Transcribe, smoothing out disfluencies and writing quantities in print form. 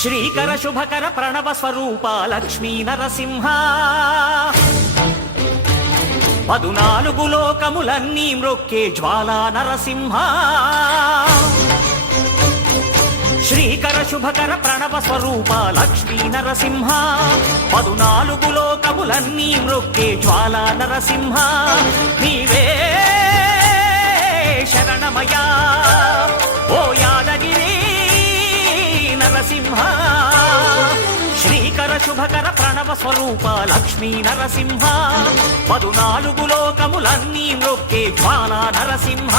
శ్రీకర శుభకర ప్రణవ స్వరూప లక్ష్మీ నరసింహ 14 లోకములన్నీ మ్రొక్కే జ్వాలా నరసింహ శ్రీకర శుభకర ప్రణవ స్వరూప లక్ష్మీ నరసింహ 14 లోకములన్నీ మ్రొక్కే జ్వాలా నరసింహ నీవే శరణమయా ఓ యాదగిరి నరసింహ శ్రీకర శుభకర ప్రణవ స్వరూప లక్ష్మీ నరసింహ 14 లోకములన్నీ మ్రొక్కే జ్వాలా నరసింహ